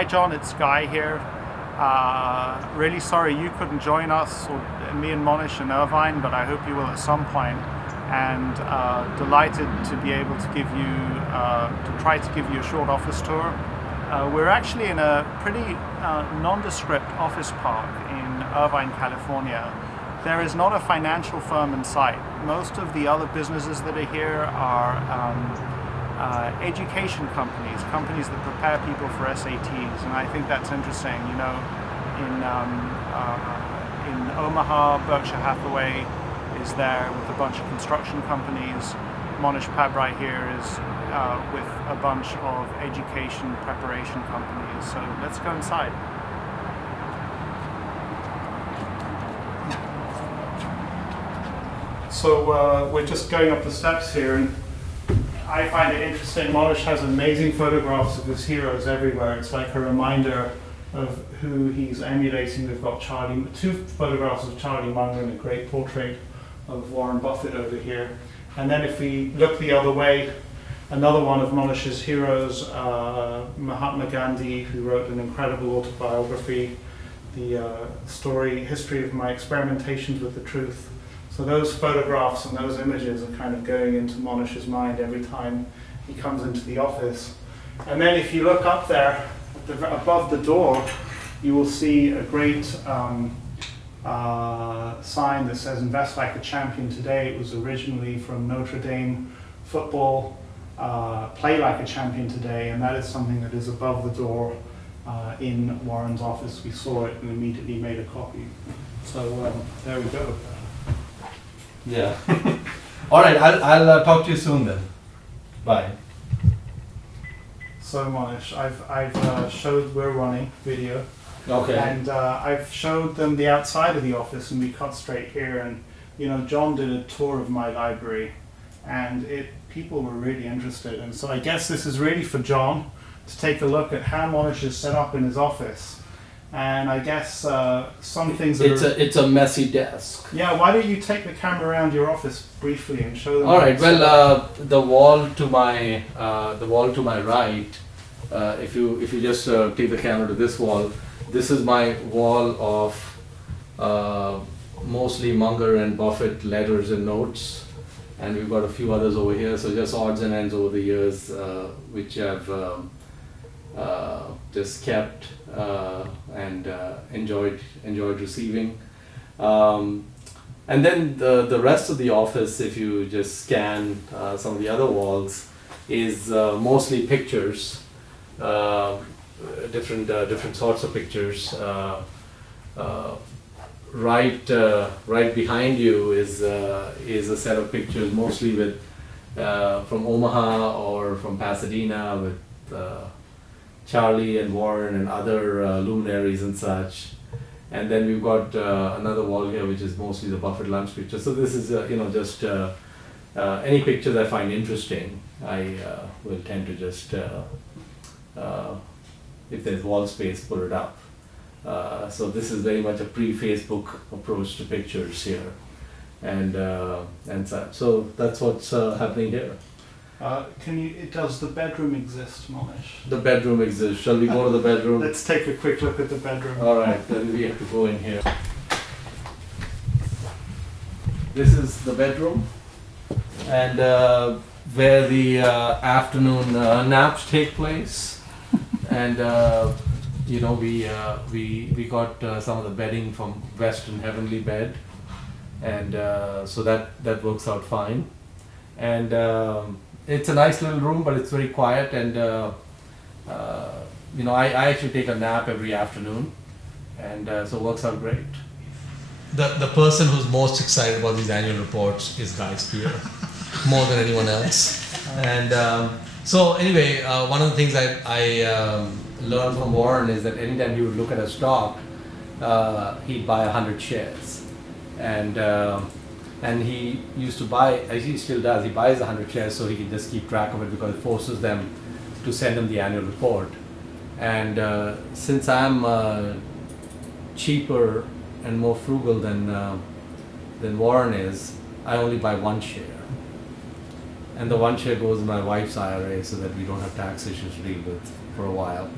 hi John, it's Guy here. Really sorry you couldn't join us, or me and Mohnish and Irvine, but I hope you will at some point. And delighted to be able to try to give you a short office tour. We're actually in a pretty nondescript office park in Irvine, California. There is not a financial firm in sight. Most of the other businesses that are here are education companies that prepare people for SATs, and I think that's interesting. You know, in Omaha, Berkshire Hathaway is there with a bunch of construction companies. Mohnish Pabrai here is with a bunch of education preparation companies. So let's go inside. So we're just going up the steps here, and I find it interesting. Mohnish has amazing photographs of his heroes everywhere. It's like a reminder of who he's emulating. We've got two photographs of Charlie Munger and a great portrait of Warren Buffett over here. And then if we look the other way, another one of Mohnish's heroes, Mahatma Gandhi, who wrote an incredible autobiography, the history of my experimentations with the truth. So those photographs and those images are kind of going into Mohnish's mind every time he comes into the office. And then if you look up there, above the door, you will see a great sign that says "Invest Like a Champion Today." It was originally from Notre Dame football, "Play Like a Champion Today," and that is something that is above the door in Warren's office. We saw it and immediately made a copy. So there we go. Yeah. All right, I'll talk to you soon then. Bye. So Mohnish, I've showed we're running video. Okay. And I've showed them the outside of the office, and we cut straight here. And you know, John did a tour of my library, and people were really interested. And so I guess this is really for John to take a look at how Mohnish is set up in his office. And I guess some things. It's a messy desk. Yeah. Why don't you take the camera around your office briefly and show them? All right. Well, the wall to my right. If you just take the camera to this wall. This is my wall of mostly Munger and Buffett letters and notes, and we've got a few others over here. So just odds and ends over the years, which I've just kept and enjoyed receiving. And then the rest of the office, if you just scan some of the other walls, is mostly pictures. Different sorts of pictures. Right behind you is a set of pictures, mostly with from Omaha or from Pasadena, with Charlie and Warren and other luminaries and such. And then we've got another wall here, which is mostly the Buffett lunch pictures. So this is just any pictures I find interesting, I will tend to just. If there's wall space, put it up. So this is very much a pre-Facebook approach to pictures here, and such. So that's what's happening here. Does the bedroom exist, Mohnish? The bedroom exists. Shall we go to the bedroom? Let's take a quick look at the bedroom. All right, then we have to go in here. This is the bedroom, and where the afternoon naps take place. And we got some of the bedding from Western Heavenly Bed, and so that works out fine. And it's a nice little room, but it's very quiet. And I actually take a nap every afternoon, and so it works out great. The person who's most excited about these annual reports is Guy Spier, more than anyone else. And so anyway, one of the things I learned from Warren is that anytime he would look at a stock, he'd buy 100 shares, and he used to buy, as he still does, he buys 100 shares so he can just keep track of it, because it forces them to send him the annual report. And since I'm cheaper and more frugal than Warren is, I only buy one share. And the one share goes in my wife's IRA so that we don't have tax issues to deal with for a while.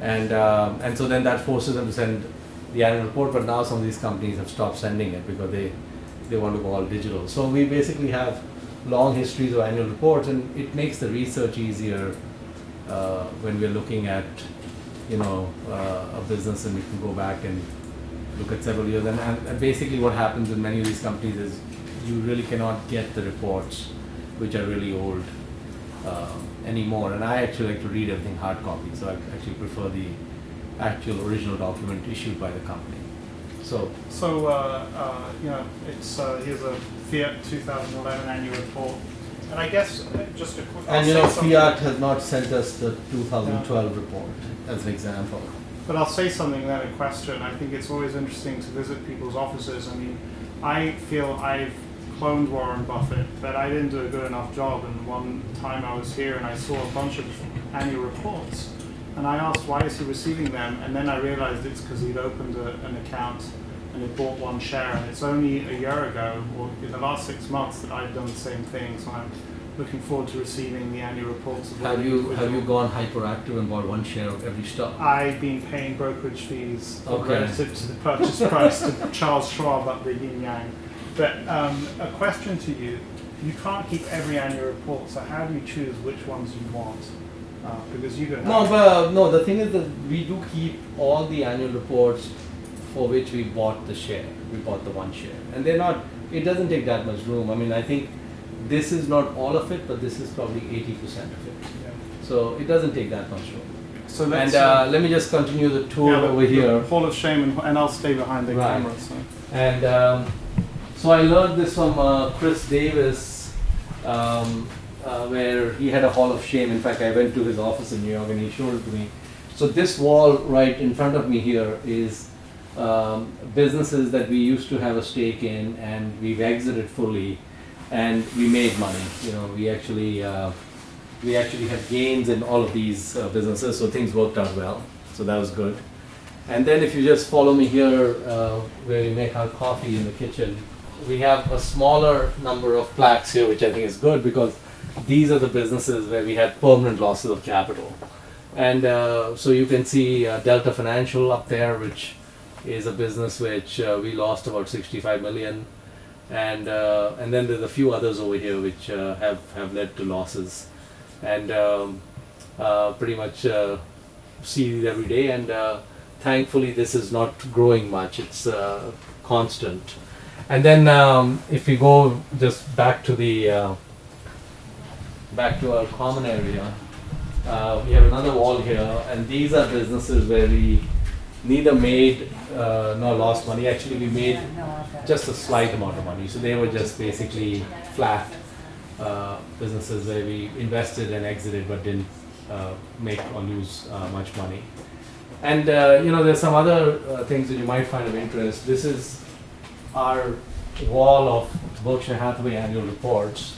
And so then that forces them to send the annual report. But now some of these companies have stopped sending it because they want to go all digital. So we basically have long histories of annual reports, and it makes the research easier when we're looking at a business, and we can go back and look at several years. And basically what happens in many of these companies is you really cannot get the reports which are really old anymore. And I actually like to read everything hard copy, so I actually prefer the actual original document issued by the company. So it's here's a Fiat 2011 annual report, and I guess just a quick. And Fiat has not sent us the 2012 report as an example. But I'll say something then, a question. I think it's always interesting to visit people's offices. I mean, I feel I've cloned Warren Buffett, but I didn't do a good enough job. And one time I was here and I saw a bunch of annual reports, and I asked, why is he receiving them? And then I realized it's because he'd opened an account and he bought one share. And it's only a year ago, or in the last 6 months, that I've done the same thing. So I'm looking forward to receiving the annual reports. Of Have you gone hyperactive and bought one share of every stock? I've been paying brokerage fees Okay. relative to the purchase price to Charles Schwab at the Yin Yang. But a question to you: you can't keep every annual report, so how do you choose which ones you want? Because you don't. No, the thing is that we do keep all the annual reports for which we bought the share. We bought the one share, and they're not. It doesn't take that much room. I mean, I think this is not all of it, but this is probably 80% of it. Yeah. So it doesn't take that much room. So And let's, let me just continue the tour over here. Hall of Shame, and I'll stay behind the Right. camera. So. And so I learned this from Chris Davis, where he had a Hall of Shame. In fact, I went to his office in New York and he showed it to me. So this wall right in front of me here is businesses that we used to have a stake in, and we've exited fully, and we made money. We actually had gains in all of these businesses, so things worked out well. So that was good. And then if you just follow me here, where we make our coffee in the kitchen, we have a smaller number of plaques here, which I think is good because these are the businesses where we had permanent losses of capital. And so you can see Delta Financial up there, which is a business which we lost about 65 million. And then there's a few others over here which have led to losses. And pretty much see these every day. And thankfully this is not growing much, it's constant. And then if we go just back to our common area, we have another wall here, and these are businesses where we neither made nor lost money. Actually, we made just a slight amount of money. So they were just basically flat businesses where we invested and exited but didn't make or lose much money. And there's some other things that you might find of interest. This is our wall of Berkshire Hathaway annual reports.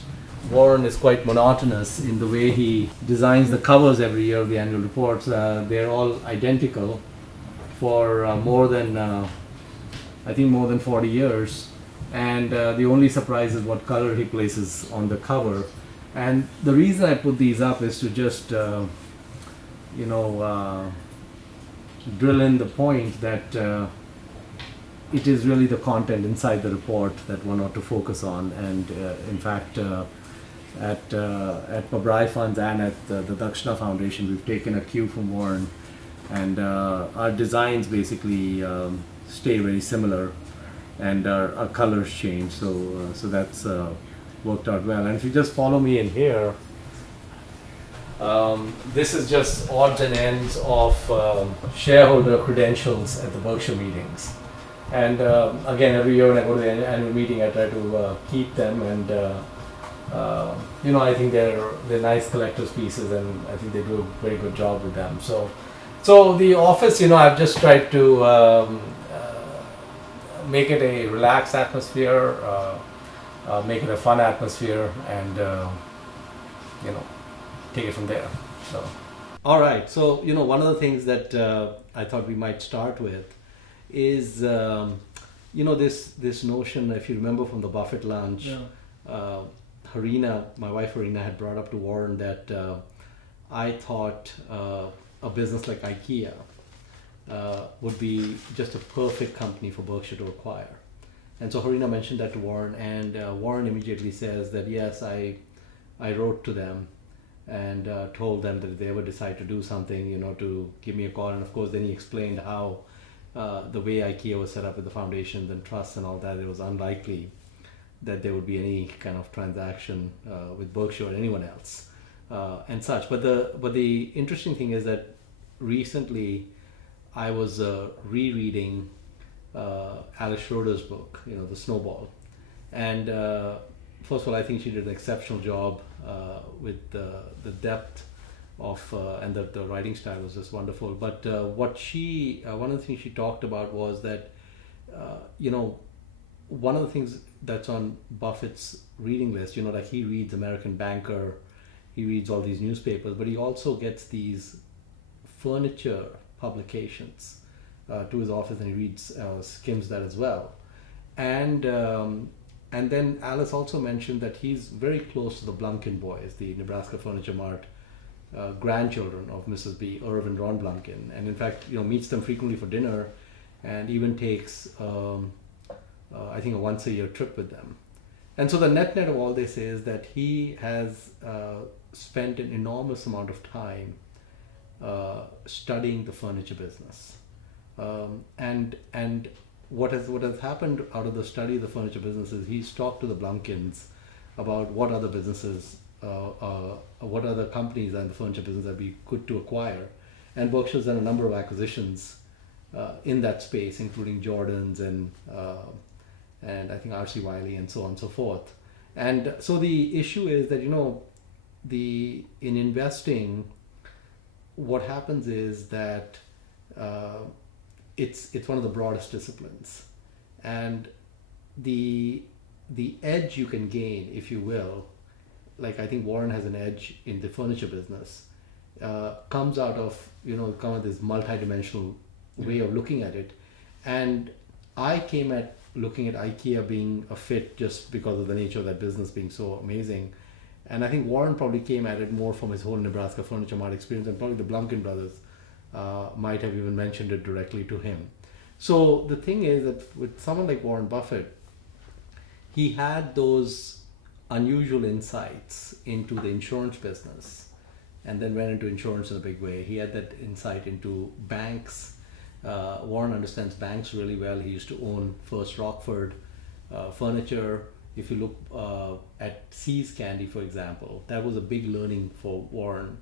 Warren is quite monotonous in the way he designs the covers every year of the annual reports. They're all identical for more than 40 years. And the only surprise is what color he places on the cover. And the reason I put these up is to just, drill in the point that it is really the content inside the report that one ought to focus on. And in fact, at Pabrai Funds and at the Dakshana Foundation, we've taken a cue from Warren, and our designs basically stay very similar, and our colors change. So that's worked out well. And if you just follow me in here, this is just odds and ends of shareholder credentials at the Berkshire meetings. And again, every year when I go to the annual meeting, I try to keep them, and I think they're nice collector's pieces, and I think they do a very good job with them. So the office, I've just tried to make it a relaxed atmosphere, make it a fun atmosphere, and take it from there. So, all right. So one of the things that I thought we might start with is this notion, if you remember from the Buffett lunch, Yeah. Harina, my wife Harina, had brought up to Warren that I thought a business like IKEA would be just a perfect company for Berkshire to acquire. And so Harina mentioned that to Warren, and Warren immediately says that yes, I wrote to them and told them that if they ever decide to do something, to give me a call. And of course, then he explained how the way IKEA was set up with the foundations and trusts and all that, it was unlikely that there would be any kind of transaction with Berkshire or anyone else and such. But the interesting thing is that recently I was rereading Alice Schroeder's book, The Snowball, and first of all, I think she did an exceptional job with the depth of and the writing style was just wonderful. But one of the things she talked about was that one of the things that's on Buffett's reading list, like he reads American Banker, he reads all these newspapers, but he also gets these furniture publications to his office, and he reads skims that as well. And then Alice also mentioned that he's very close to the Blumkin boys, the Nebraska Furniture Mart grandchildren of Mrs. B, Irv and Ron Blumkin, and in fact, meets them frequently for dinner, and even takes I think a once a year trip with them. And so the net of all this is that he has spent an enormous amount of time studying the furniture business, and what has happened out of the study of the furniture business is he's talked to the Blumkins about what other businesses, what other companies are in the furniture business that be good to acquire, and Berkshire's done a number of acquisitions in that space, including Jordan's and I think R.C. Wiley and so on and so forth. And so the issue is that in investing, what happens is that it's one of the broadest disciplines, and the edge you can gain, if you will, like I think Warren has an edge in the furniture business, comes out of kind of this multidimensional way of looking at it. And I came at looking at IKEA being a fit just because of the nature of that business being so amazing. And I think Warren probably came at it more from his whole Nebraska Furniture Mart experience, and probably the Blumkin brothers might have even mentioned it directly to him. So the thing is that with someone like Warren Buffett, he had those unusual insights into the insurance business and then went into insurance in a big way. He had that insight into banks. Warren understands banks really well. He used to own First Rockford Furniture. If you look at See's Candy, for example, that was a big learning for Warren.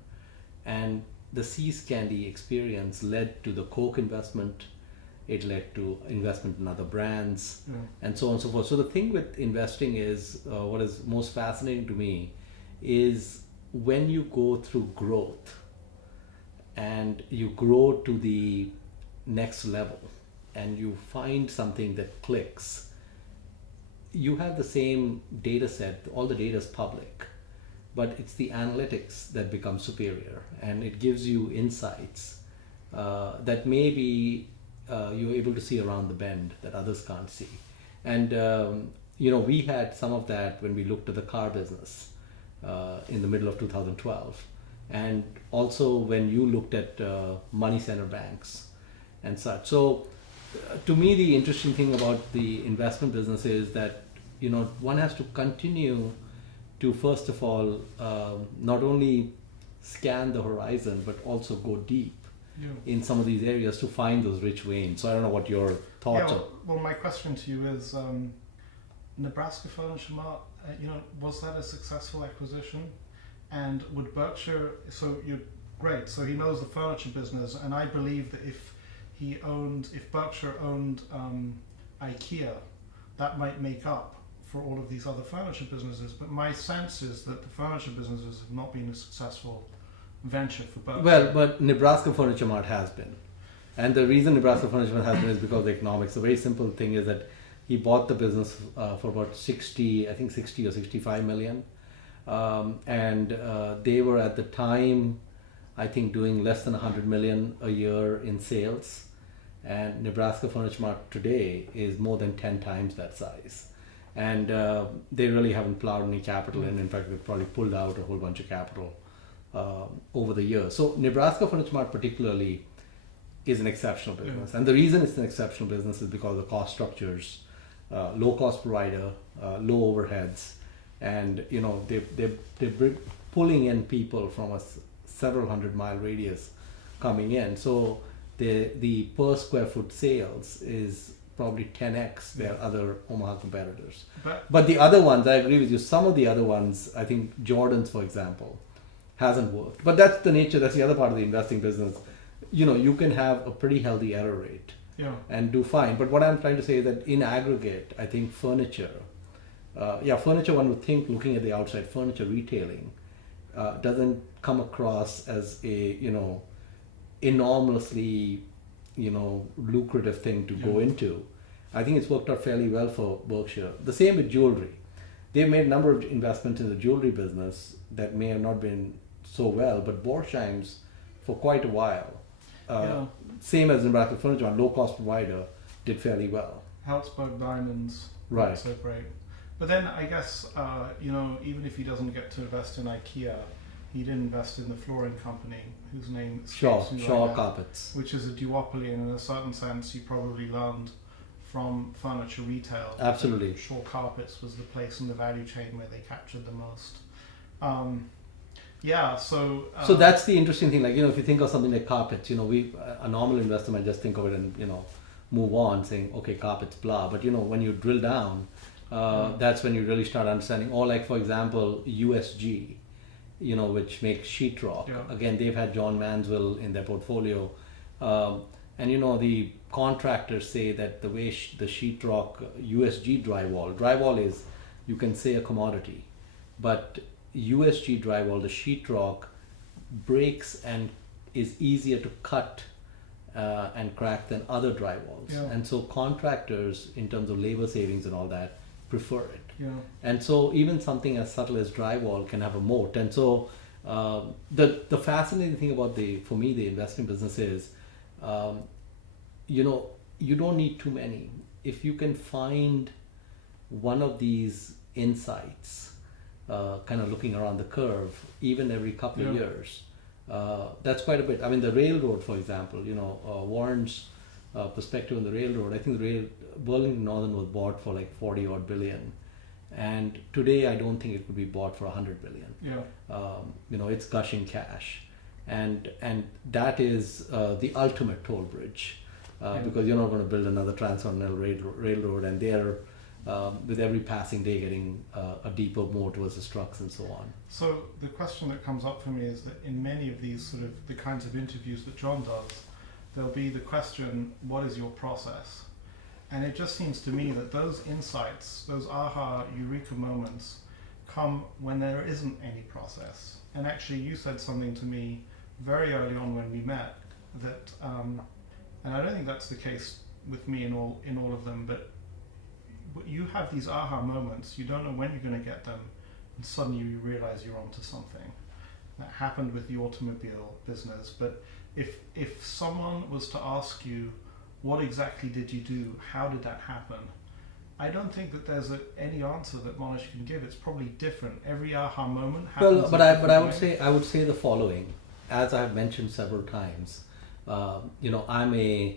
And the See's Candy experience led to the Coke investment. It led to investment in other brands, and so on and so forth. So the thing with investing is, what is most fascinating to me is when you go through growth and you grow to the next level and you find something that clicks, you have the same data set, all the data is public, but it's the analytics that becomes superior, and it gives you insights that maybe you're able to see around the bend that others can't see. And we had some of that when we looked at the car business in the middle of 2012, and also when you looked at money center banks and such. So to me, the interesting thing about the investment business is that one has to continue to, first of all, not only scan the horizon but also go deep in some of these areas to find those rich veins. So I don't know what your thoughts are. Well, my question to you is, Nebraska Furniture Mart, was that a successful acquisition? And would Berkshire, so he knows the furniture business, and I believe that if Berkshire owned IKEA, that might make up for all of these other furniture businesses. But my sense is that the furniture businesses have not been a successful venture for Berkshire. Well, but Nebraska Furniture Mart has been. And the reason Nebraska Furniture Mart has been is because of the economics. The very simple thing is that he bought the business for about 60 or 65 million. And they were at the time, I think, doing less than 100 million a year in sales. And Nebraska Furniture Mart today is more than 10 times that size. And they really haven't plowed any capital in. In fact, they've probably pulled out a whole bunch of capital over the years. So Nebraska Furniture Mart particularly is an exceptional business, and the reason it's an exceptional business is because of the cost structures, low cost provider, low overheads, and they're pulling in people from a several 100-mile radius coming in. So the per square foot sales is probably 10x their other Omaha competitors. But the other ones, I agree with you. Some of the other ones, I think Jordan's, for example, hasn't worked. But that's the nature. That's the other part of the investing business. You can have a pretty healthy error rate and do fine. But what I'm trying to say is that in aggregate, I think furniture, furniture, one would think, looking at the outside, furniture retailing doesn't come across as a enormously lucrative thing to go into. I think it's worked out fairly well for Berkshire. The same with jewelry. They've made a number of investments in the jewelry business that may have not been so well, but Borsheim's for quite a while, same as Nebraska Furniture, a low cost provider, did fairly well. Helzberg Diamonds, right? Not so great. But then I guess even if he doesn't get to invest in IKEA, he did invest in the flooring company whose name escapes me Shaw right now, Carpets, which is a duopoly, and in a certain sense you probably learned from furniture retail. Absolutely. Shaw Carpets was the place in the value chain where they captured the most. So that's the interesting thing. Like, if you think of something like carpets, a normal investor might just think of it and move on, saying, okay, carpets, blah. But when you drill down, that's when you really start understanding. Or like, for example, USG, which makes sheetrock. Yeah. Again, they've had John Mansell in their portfolio, and the contractors say that the way the sheetrock USG drywall is, you can say, a commodity, but USG drywall, the sheetrock, breaks and is easier to cut and crack than other drywalls. Yeah. And so contractors, in terms of labor savings and all that, prefer it. Yeah. And so even something as subtle as drywall can have a moat. And so the fascinating thing about for me, the investment business is, you don't need too many. If you can find one of these insights, kind of looking around the curve, even every couple of years, that's quite a bit. I mean, the railroad, for example, Warren's perspective on the railroad, I think Burlington Northern was bought for like 40 odd billion. And today, I don't think it could be bought for 100 billion. Yeah. It's gushing cash. And that is the ultimate toll bridge, because you're not going to build another transcontinental railroad, and they're with every passing day getting a deeper moat versus trucks and so on. So the question that comes up for me is that in many of these sort of the kinds of interviews that John does, there'll be the question, what is your process? And it just seems to me that those insights, those aha, eureka moments, come when there isn't any process. And actually you said something to me very early on when we met that, and I don't think that's the case with me in all of them, but you have these aha moments, you don't know when you're going to get them, and suddenly you realize you're onto something. That happened with the automobile business, but if someone was to ask you, what exactly did you do, how did that happen, I don't think that there's any answer that Mohnish can give. It's probably different. Every aha moment happens. Well, but I would say the following, as I've mentioned several times. I'm a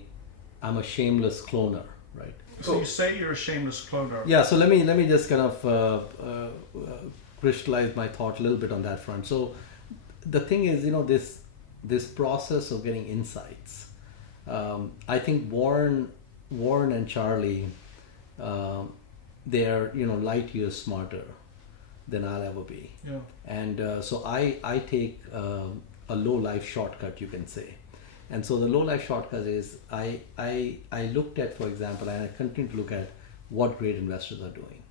shameless cloner, right? So you say you're a shameless cloner. Yeah. So let me just kind of crystallize my thought a little bit on that front. So the thing is, this process of getting insights. I think Warren and Charlie, they're light years smarter than I'll ever be. Yeah. And so I take a low life shortcut, you can say. And so the low life shortcut is I looked at, for example, and I continue to look at what great investors are doing.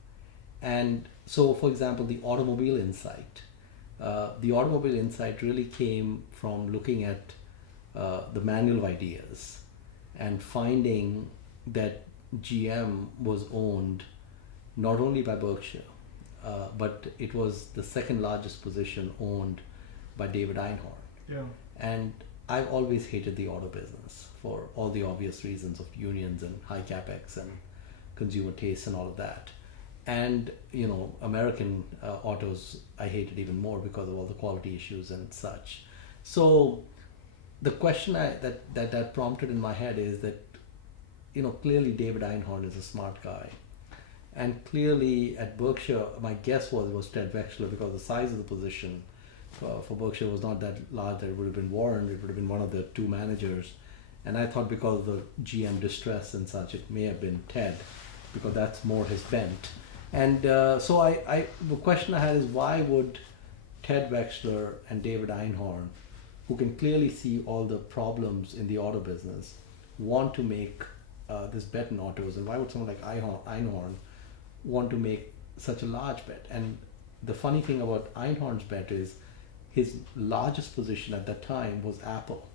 And so, for example, the automobile insight. The automobile insight really came from looking at the manual of ideas and finding that GM was owned not only by Berkshire, but it was the second largest position owned by David Einhorn. Yeah. And I've always hated the auto business for all the obvious reasons of unions and high capex and consumer tastes and all of that. and American autos I hated even more because of all the quality issues and such. So the question that prompted in my head is that clearly David Einhorn is a smart guy, and clearly at Berkshire my guess was it was Ted Wexler, because the size of the position for Berkshire was not that large that it would have been Warren, it would have been one of the two managers. And I thought because of the GM distress and such, it may have been Ted, because that's more his bent. And so the question I had is, why would Ted Wexler and David Einhorn, who can clearly see all the problems in the auto business, want to make this bet in autos? And why would someone like Einhorn want to make such a large bet? And the funny thing about Einhorn's bet is his largest position at that time was Apple.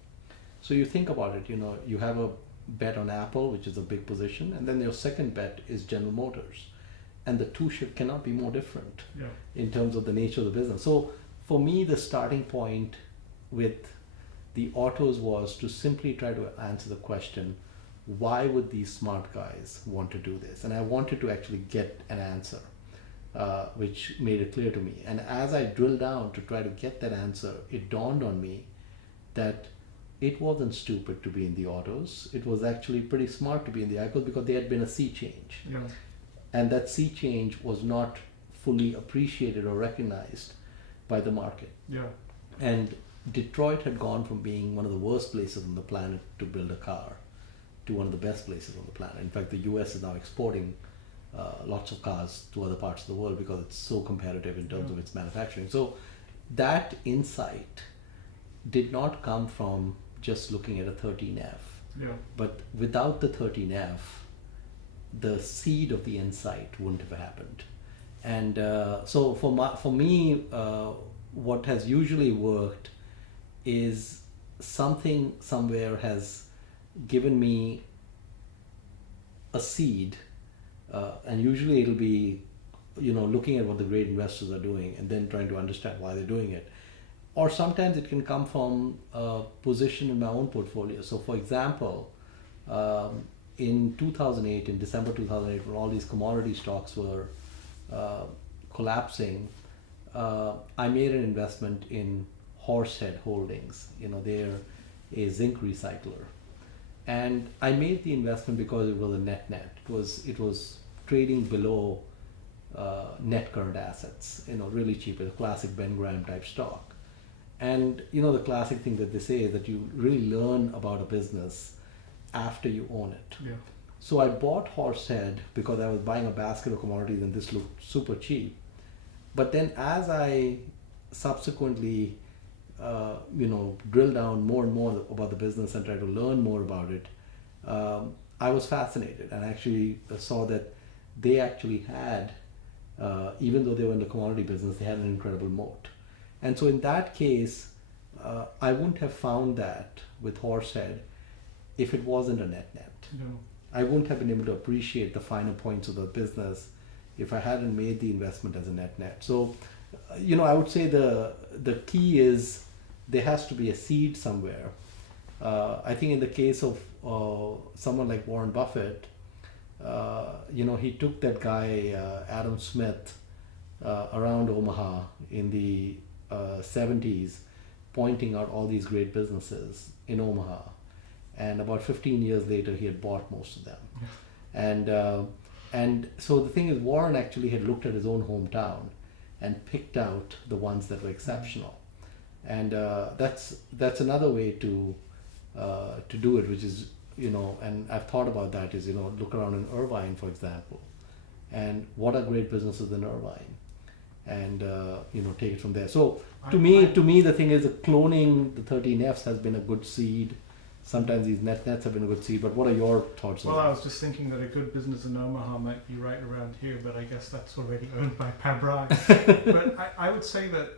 So you think about it, you have a bet on Apple, which is a big position, and then your second bet is General Motors. And the two cannot be more different in terms of the nature of the business. So for me, the starting point with the autos was to simply try to answer the question, why would these smart guys want to do this? And I wanted to actually get an answer, which made it clear to me. And as I drilled down to try to get that answer, it dawned on me that it wasn't stupid to be in the autos. It was actually pretty smart to be in the autos, because there had been a sea change. Yeah. And that sea change was not fully appreciated or recognized by the market. Yeah. And Detroit had gone from being one of the worst places on the planet to build a car to one of the best places on the planet. In fact, the US is now exporting lots of cars to other parts of the world because it's so competitive in terms of its manufacturing. So that insight did not come from just looking at a 13F. Yeah. But without the 13F, the seed of the insight wouldn't have happened. And so for me, what has usually worked is something somewhere has given me a seed, and usually it'll be looking at what the great investors are doing and then trying to understand why they're doing it. Or sometimes it can come from a position in my own portfolio. So for example, in 2008, in December 2008, when all these commodity stocks were collapsing, I made an investment in Horsehead Holdings. They're a zinc recycler. And I made the investment because it was a net. It was trading below net current assets, really cheap, a classic Ben Graham type stock. And the classic thing that they say is that you really learn about a business after you own it. Yeah. So I bought Horsehead because I was buying a basket of commodities and this looked super cheap. But then as I subsequently drill down more and more about the business and try to learn more about it, I was fascinated and actually saw that they actually had, even though they were in the commodity business, they had an incredible moat. And so in that case, I wouldn't have found that with Horsehead if it wasn't a net. No. I wouldn't have been able to appreciate the finer points of the business if I hadn't made the investment as a net. So, I would say the key is there has to be a seed somewhere. I think in the case of someone like Warren Buffett, he took that guy Adam Smith around Omaha in the 70s, pointing out all these great businesses in Omaha. And about 15 years later, he had bought most of them. And so the thing is, Warren actually had looked at his own hometown and picked out the ones that were exceptional. And that's another way to do it, which is, and I've thought about that is, look around in Irvine, for example, and what are great businesses in Irvine, and take it from there. So to me, the thing is, cloning the 13Fs has been a good seed. Sometimes these nets have been a good seed, but what are your thoughts on that? Well, I was just thinking that a good business in Omaha might be right around here, but I guess that's already owned by Pabrai. But I would say that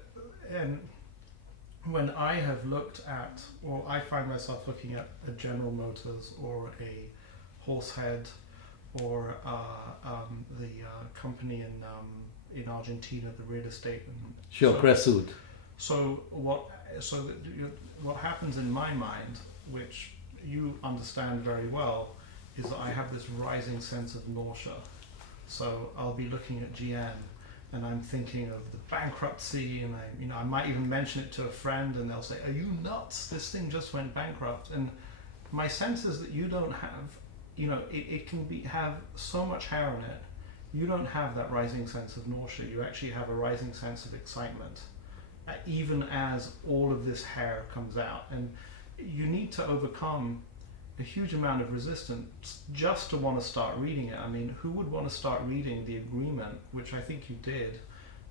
when I have looked at, or I find myself looking at a General Motors or a Horsehead or the company in Argentina, the real estate. Sure, Cresud. So what happens in my mind, which you understand very well, is that I have this rising sense of nausea So I'll be looking at GM, and I'm thinking of the bankruptcy, and I might even mention it to a friend, and they'll say, "Are you nuts? This thing just went bankrupt." And my sense is that you don't have, it can have so much hair on it. You don't have that rising sense of nausea. You actually have a rising sense of excitement, even as all of this hair comes out. And you need to overcome a huge amount of resistance just to want to start reading it. I mean, who would want to start reading the agreement, which I think you did,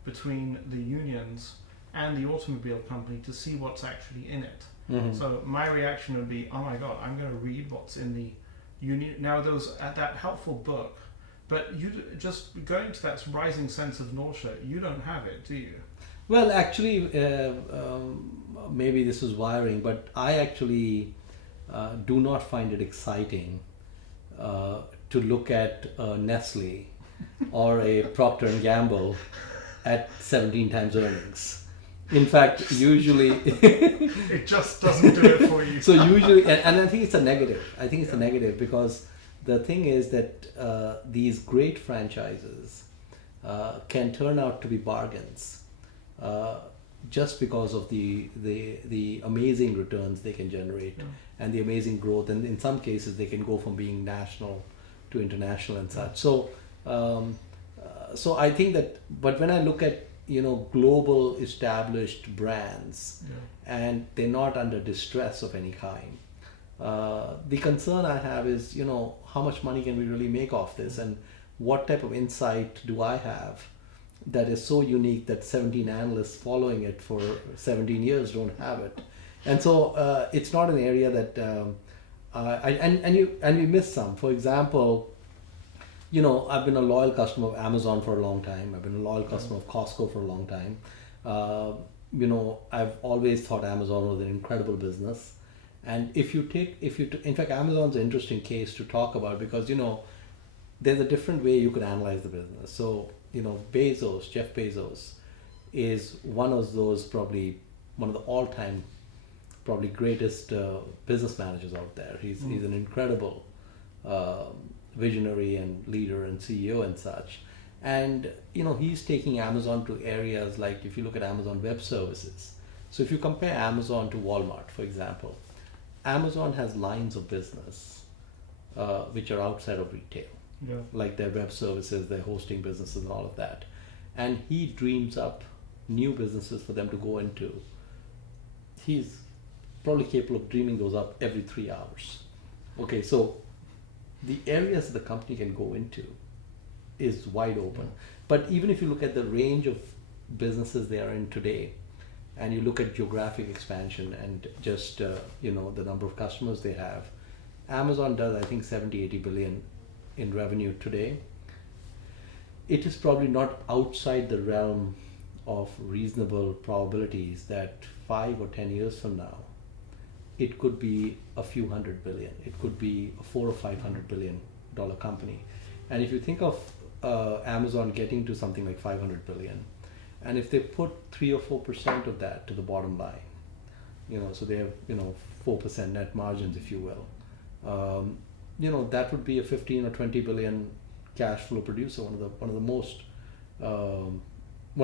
between the unions and the automobile company to see what's actually in it? Mm-hmm. So my reaction would be, oh my God, I'm going to read what's in the union. Now, that helpful book, but you just going to that rising sense of nausea, you don't have it, do you? Well, actually, maybe this is wiring, but I actually do not find it exciting to look at Nestle or a Procter and Gamble at 17 times earnings. In fact, usually it just doesn't do it for you. So usually, and I think it's a negative. I think it's a negative because the thing is that these great franchises can turn out to be bargains just because of the amazing returns they can generate and the amazing growth. And in some cases, they can go from being national to international and such. So, so I think that. But when I look at global established brands and they're not under distress of any kind, the concern I have is how much money can we really make off this, and what type of insight do I have that is so unique that 17 analysts following it for 17 years don't have it. And so it's not an area that and we miss some. For example, I've been a loyal customer of Amazon for a long time. I've been a loyal customer of Costco for a long time. I've always thought Amazon was an incredible business. And in fact, Amazon's an interesting case to talk about because, there's a different way you could analyze the business. So, Jeff Bezos is one of the all-time probably greatest business managers out there. He's an incredible visionary and leader and CEO and such. And he's taking Amazon to areas like, if you look at Amazon Web Services. So if you compare Amazon to Walmart, for example, Amazon has lines of business which are outside of retail, like their web services, their hosting businesses and all of that. And he dreams up new businesses for them to go into. He's probably capable of dreaming those up every 3 hours. Okay, so the areas the company can go into is wide open. But even if you look at the range of businesses they are in today, and you look at geographic expansion and just the number of customers they have, Amazon does, I think, 70-80 billion in revenue today. It is probably not outside the realm of reasonable probabilities that 5 or 10 years from now, it could be a few hundred billion. It could be a $400 or $500 billion company. And if you think of Amazon getting to something like 500 billion, and if they put 3 or 4% of that to the bottom line, so they have 4% net margins, if you will, that would be a 15 or 20 billion cash flow producer, one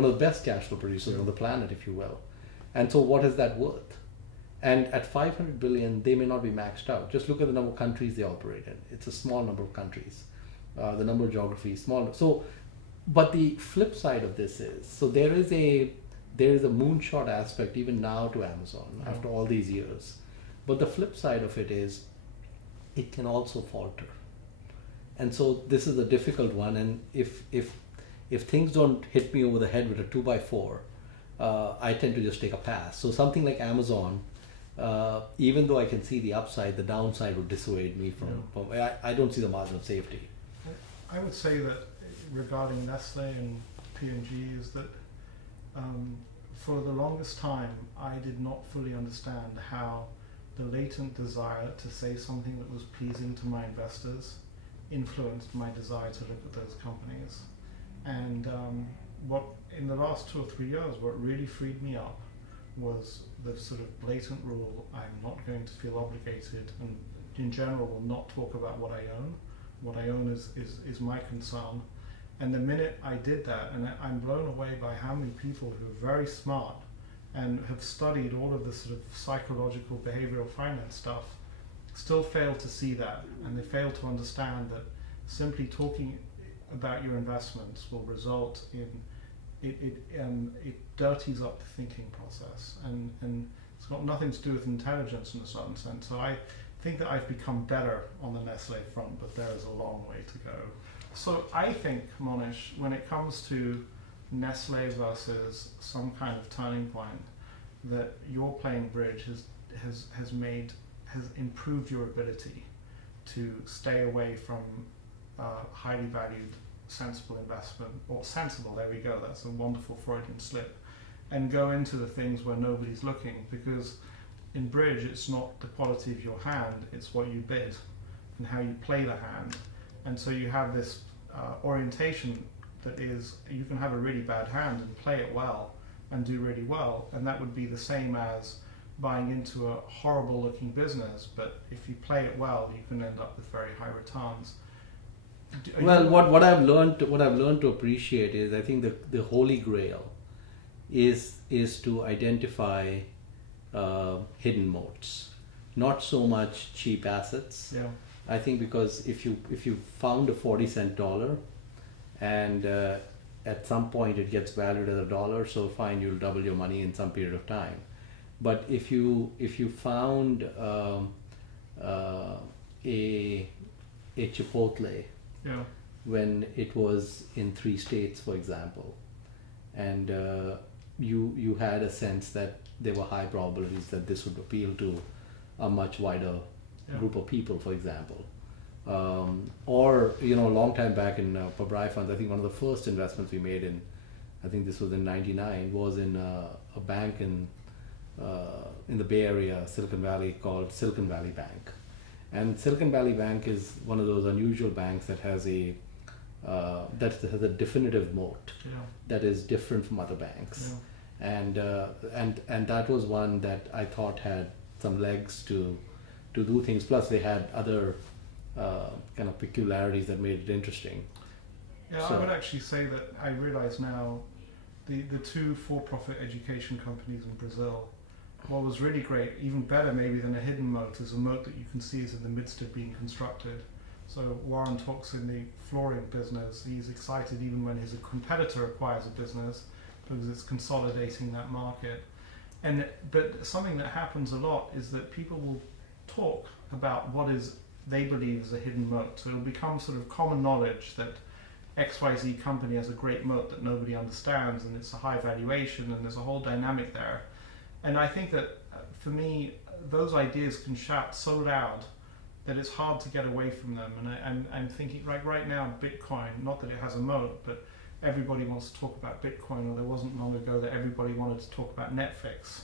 of the best cash flow producers on the planet, if you will. And so what is that worth? And at 500 billion, they may not be maxed out. Just look at the number of countries they operate in. It's a small number of countries. The number of geographies, small. So, but the flip side of this is, so there is a moonshot aspect even now to Amazon after all these years. But the flip side of it is, it can also falter. And so this is a difficult one. And if things don't hit me over the head with a 2x4, I tend to just take a pass. So something like Amazon, even though I can see the upside, the downside would dissuade me from I don't see the margin of safety. I would say that regarding Nestle and P&G is that for the longest time I did not fully understand how the latent desire to say something that was pleasing to my investors influenced my desire to look at those companies. And what in the last 2 or 3 years, what really freed me up was the sort of blatant rule: I'm not going to feel obligated, and in general will not talk about what I own. What I own is my concern, And the minute I did that, and I'm blown away by how many people who are very smart and have studied all of the sort of psychological behavioral finance stuff still fail to see that, and they fail to understand that simply talking about your investments will result in it dirties up the thinking process, and it's got nothing to do with intelligence in a certain sense. So I think that I've become better on the Nestle front, but there is a long way to go. So I think, Mohnish, when it comes to Nestle versus some kind of turning point, that your playing bridge has improved your ability to stay away from highly valued sensible investment, or sensible, there we go, that's a wonderful Freudian slip, and go into the things where nobody's looking, because in bridge it's not the quality of your hand, it's what you bid and how you play the hand. And so you have this orientation that is, you can have a really bad hand and play it well and do really well, and that would be the same as buying into a horrible looking business, but if you play it well you can end up with very high returns. Well, what I've learned to appreciate is, I think the holy grail is to identify hidden moats, not so much cheap assets. Yeah. I think because if you found a 40-cent dollar, and at some point it gets valued at $1, so fine, you'll double your money in some period of time. But if you found a Chipotle, Yeah. when it was in 3 states, for example, and you had a sense that there were high probabilities that this would appeal to a much wider group of people, for example. Or, a long time back in Pabrai funds, I think one of the first investments we made in, I think this was in '99, was in a bank in the Bay Area, Silicon Valley, called Silicon Valley Bank. And Silicon Valley Bank is one of those unusual banks that has a definitive moat that is different from other banks. Yeah. And that was one that I thought had some legs to do things. Plus, they had other kind of peculiarities that made it interesting. Yeah, so I would actually say that I realize now the 2 for-profit education companies in Brazil, what was really great, even better maybe than a hidden moat, is a moat that you can see is in the midst of being constructed. So Warren talks in the flooring business, he's excited even when his competitor acquires a business because it's consolidating that market. But something that happens a lot is that people will talk about what is they believe is a hidden moat. So it'll become sort of common knowledge that XYZ company has a great moat that nobody understands, and it's a high valuation, and there's a whole dynamic there. And I think that for me, those ideas can shout so loud that it's hard to get away from them. And I'm thinking right now, Bitcoin, not that it has a moat, but everybody wants to talk about Bitcoin, or there wasn't long ago that everybody wanted to talk about Netflix,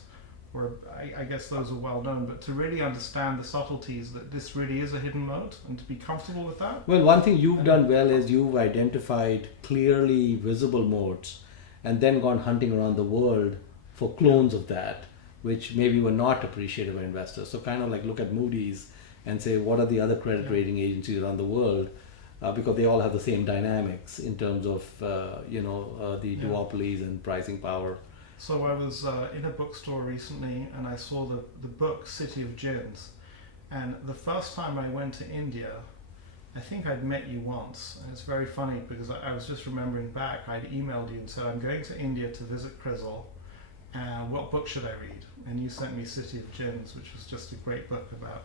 where I guess those are well known, but to really understand the subtleties that this really is a hidden moat and to be comfortable with that. Well, one thing you've done well is you've identified clearly visible moats and then gone hunting around the world for clones of that, which maybe were not appreciated by investors. So kind of like look at Moody's and say, what are the other credit rating agencies around the world? Because they all have the same dynamics in terms of, the duopolies and pricing power. So I was in a bookstore recently and I saw the book City of Gins. And the first time I went to India, I think I'd met you once. And it's very funny because I was just remembering back, I'd emailed you and said, I'm going to India to visit Crizzle. And what book should I read? And you sent me City of Gins, which was just a great book about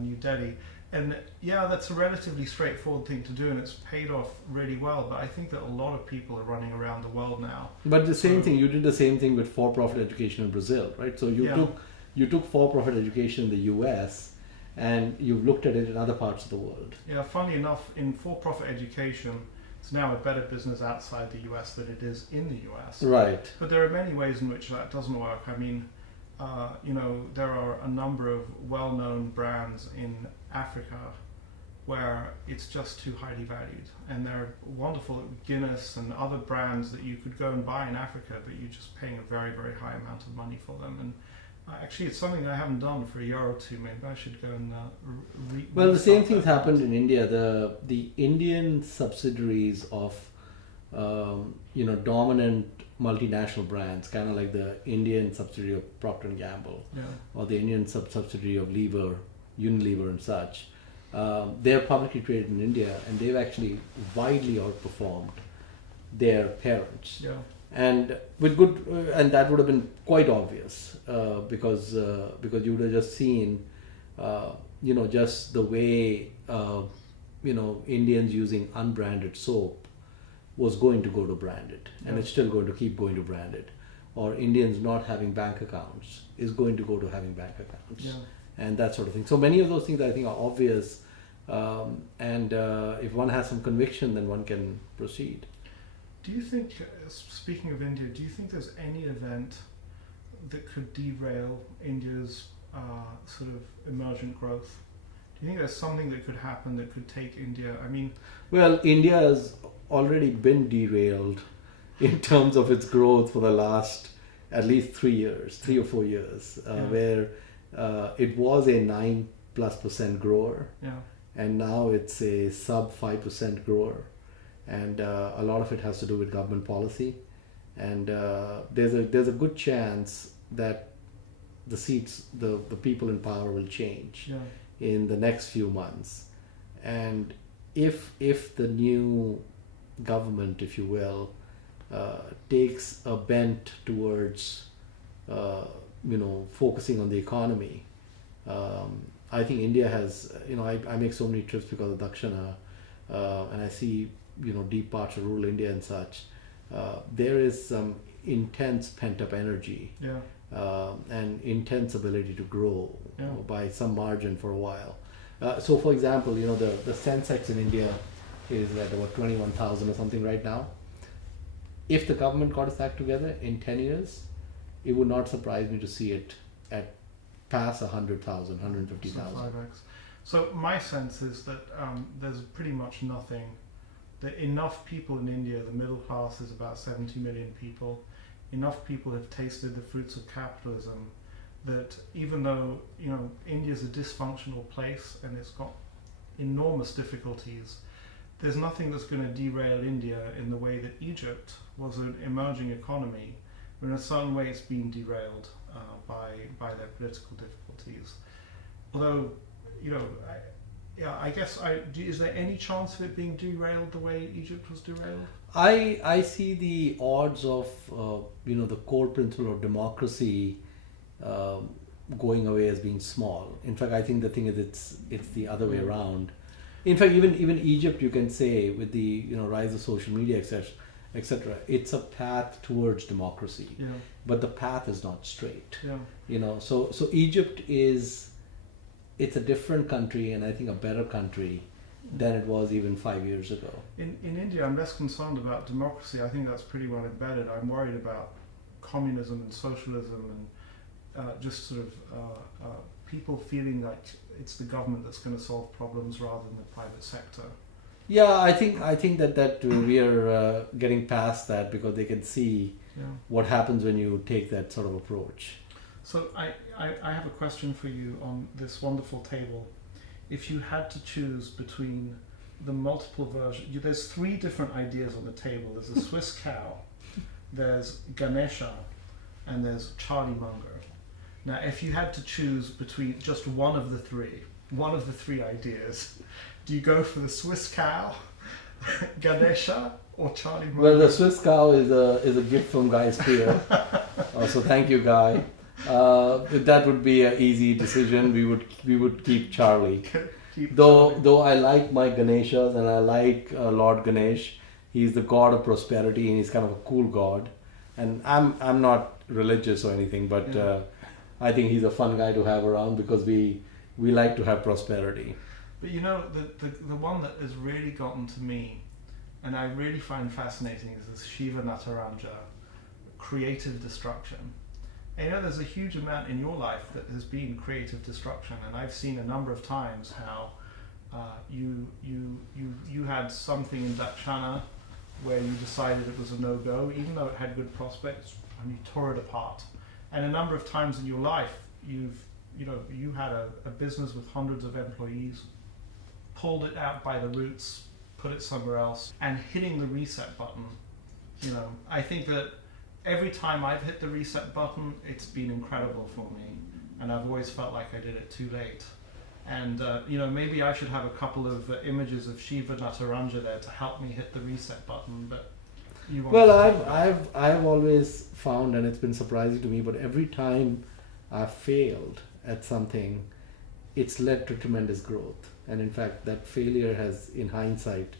New Delhi. And yeah, that's a relatively straightforward thing to do, and it's paid off really well. But I think that a lot of people are running around the world now. But the same thing, you did the same thing with for-profit education in Brazil, right? So you took for-profit education in the US, and you've looked at it in other parts of the world. Yeah, funny enough, in for-profit education, it's now a better business outside the US than it is in the US. Right. But there are many ways in which that doesn't work. I mean, there are a number of well-known brands in Africa where it's just too highly valued, and they're wonderful. Guinness and other brands that you could go and buy in Africa, but you're just paying a very, very high amount of money for them. And actually, it's something that I haven't done for a year or two. Maybe I should go and Well, the same thing's happened in India. The Indian subsidiaries of dominant multinational brands, kind of like the Indian subsidiary of Procter and Gamble, or the Indian subsidiary of Unilever and such. They're publicly traded in India, and they've actually widely outperformed their parents. Yeah. And with good, and that would have been quite obvious because you would have just seen, just the way Indians using unbranded soap was going to go to branded, and it's still going to keep going to branded, or Indians not having bank accounts is going to go to having bank accounts, and that sort of thing. So many of those things I think are obvious, and if one has some conviction, then one can proceed. Do you think, speaking of India, do you think there's any event that could derail India's sort of emergent growth? Do you think there's something that could happen that could take India? I mean, well, India has already been derailed in terms of its growth for the last at least 3 or 4 years, where it was a 9+% grower, and now it's a sub 5% grower, and a lot of it has to do with government policy, and there's a good chance that the seats, the people in power will change in the next few months, and if the new government, if you will, takes a bent towards focusing on the economy, I think India has, I make so many trips because of Dakshana, and I see deep parts of rural India and such. There is some intense pent-up energy and intense ability to grow by some margin for a while. So for example, the Sensex in India is at about 21,000 or something right now. If the government got its act together in 10 years, it would not surprise me to see it at past 100,000, 150,000. So 5x. So my sense is that there's pretty much nothing, that enough people in India, the middle class is about 70 million people, enough people have tasted the fruits of capitalism that even though, India's a dysfunctional place and it's got enormous difficulties, there's nothing that's going to derail India in the way that Egypt was an emerging economy, but in a certain way it's been derailed by their political difficulties. Although, I guess, is there any chance of it being derailed the way Egypt was derailed? I see the odds of, the core principle of democracy going away as being small. In fact, I think the thing is it's the other way around. In fact, even Egypt, you can say, with the rise of social media, etc., it's a path towards democracy, but the path is not straight. So Egypt it's a different country, and I think a better country than it was even 5 years ago. In India, I'm less concerned about democracy. I think that's pretty well embedded. I'm worried about communism and socialism and just sort of people feeling like it's the government that's going to solve problems rather than the private sector. Yeah, I think that we are getting past that because they can see what happens when you take that sort of approach. So I have a question for you on this wonderful table. If you had to choose between the multiple versions, there's 3 different ideas on the table. There's a Swiss cow, there's Ganesha, and there's Charlie Munger. Now, if you had to choose between just one of the three ideas, do you go for the Swiss cow, Ganesha, or Charlie Munger? Well, the Swiss cow is a gift from Guy Spier. So thank you, Guy. That would be an easy decision. We would keep Charlie. Though I like my Ganeshas and I like Lord Ganesh. He's the god of prosperity and he's kind of a cool god. And I'm not religious or anything, but I think he's a fun guy to have around because we like to have prosperity. But the one that has really gotten to me, and I really find fascinating, is this Shiva Nataranja, creative destruction. And there's a huge amount in your life that has been creative destruction, and I've seen a number of times how you had something in Dakshana where you decided it was a no-go, even though it had good prospects, and you tore it apart. And a number of times in your life, you had a business with hundreds of employees, pulled it out by the roots, put it somewhere else, and hitting the reset button. You know, I think that every time I've hit the reset button, it's been incredible for me, and I've always felt like I did it too late. And you know, maybe I should have a couple of images of Shiva Nataranja there to help me hit the reset button. But you want Well, to take that? I've always found, and it's been surprising to me, but every time I've failed at something, it's led to tremendous growth. And in fact, that failure has, in hindsight,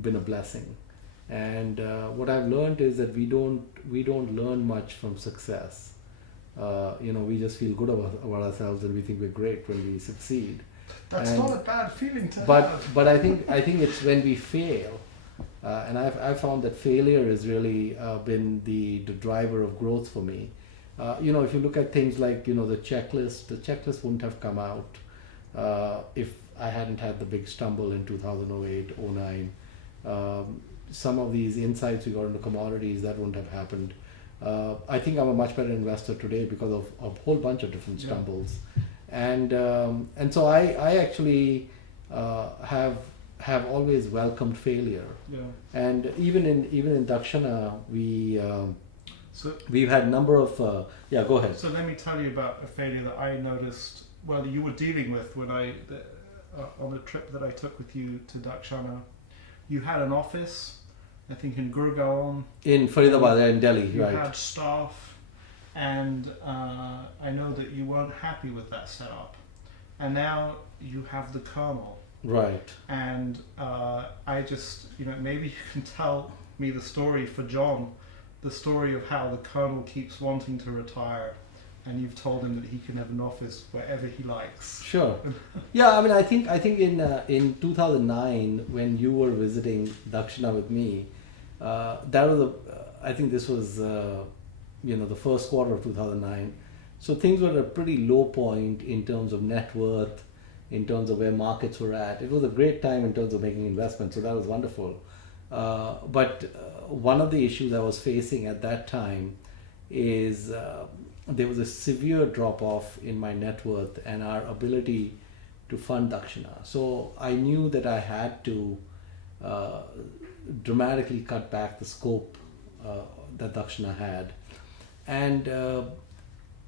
been a blessing. And what I've learned is that we don't learn much from success. You know, we just feel good about ourselves, and we think we're great when we succeed. That's and- not a bad feeling to But have. but I think it's when we fail, and I've found that failure has really been the driver of growth for me. You know, if you look at things like, you know, the checklist wouldn't have come out if I hadn't had the big stumble in 2008, 09. Some of these insights we got into commodities, that wouldn't have happened. I think I'm a much better investor today because of a whole bunch of different stumbles. And so I actually have always welcomed failure. Yeah. And even in Dakshana, So we've had a number of yeah, go ahead. So let me tell you about a failure that I noticed. Well, you were dealing with when on a trip that I took with you to Dakshana. You had an office, I think in Gurgaon. In Faridabad, in Delhi, You right? had staff, and I know that you weren't happy with that setup. And now you have the kernel. Right. And I just, you know, maybe you can tell me the story for John, the story of how the colonel keeps wanting to retire, and you've told him that he can have an office wherever he likes. Sure. Yeah, I mean, I think in 2009 when you were visiting Dakshana with me, that was I think this was you know, the first quarter of 2009. So things were at a pretty low point in terms of net worth, in terms of where markets were at. It was a great time in terms of making investments, so that was wonderful. But one of the issues I was facing at that time is there was a severe drop-off in my net worth and our ability to fund Dakshana. So I knew that I had to dramatically cut back the scope that Dakshana had. And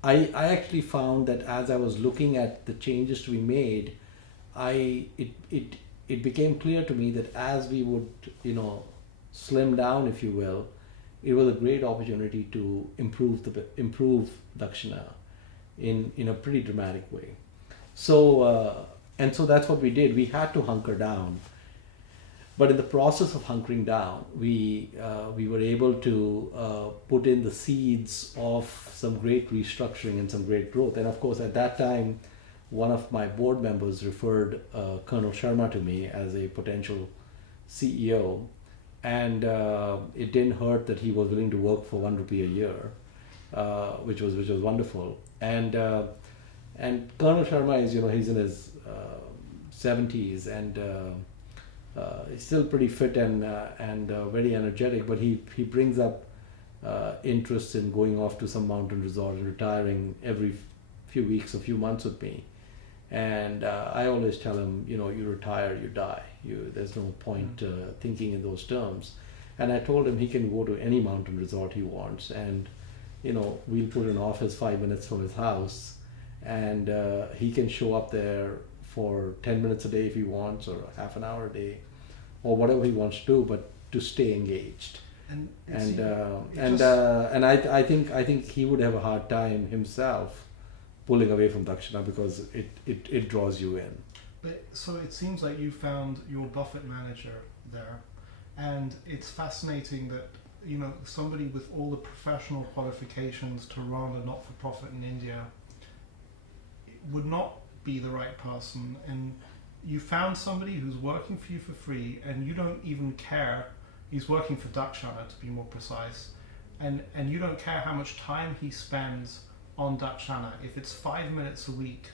I actually found that as I was looking at the changes to be made, it became clear to me that as we would, you know, slim down, if you will, it was a great opportunity to improve Dakshana in a pretty dramatic way. So and so that's what we did. We had to hunker down, but in the process of hunkering down, we were able to put in the seeds of some great restructuring and some great growth. And of course, at that time, one of my board members referred Colonel Sharma to me as a potential CEO. And it didn't hurt that he was willing to work for ₹1 a year, which was wonderful. And Colonel Sharma is, you know, he's in his 70s and he's still pretty fit and very energetic. But he brings up interest in going off to some mountain resort and retiring every few weeks, a few months with me. And I always tell him, you know, you retire, you die. There's no point thinking in those terms. And I told him he can go to any mountain resort he wants, and you know, we'll put an office 5 minutes from his house, and he can show up there for 10 minutes a day if he wants, or half an hour a day, or whatever he wants to do, but to stay engaged. And I think he would have a hard time himself pulling away from Dakshana because it draws you in. But so it seems like you found your Buffett manager there, and it's fascinating that, you know, somebody with all the professional qualifications to run a not-for-profit in India would not be the right person, and you found somebody who's working for you for free, and you don't even care. He's working for Dakshana, to be more precise, and you don't care how much time he spends on Dakshana. If it's 5 minutes a week,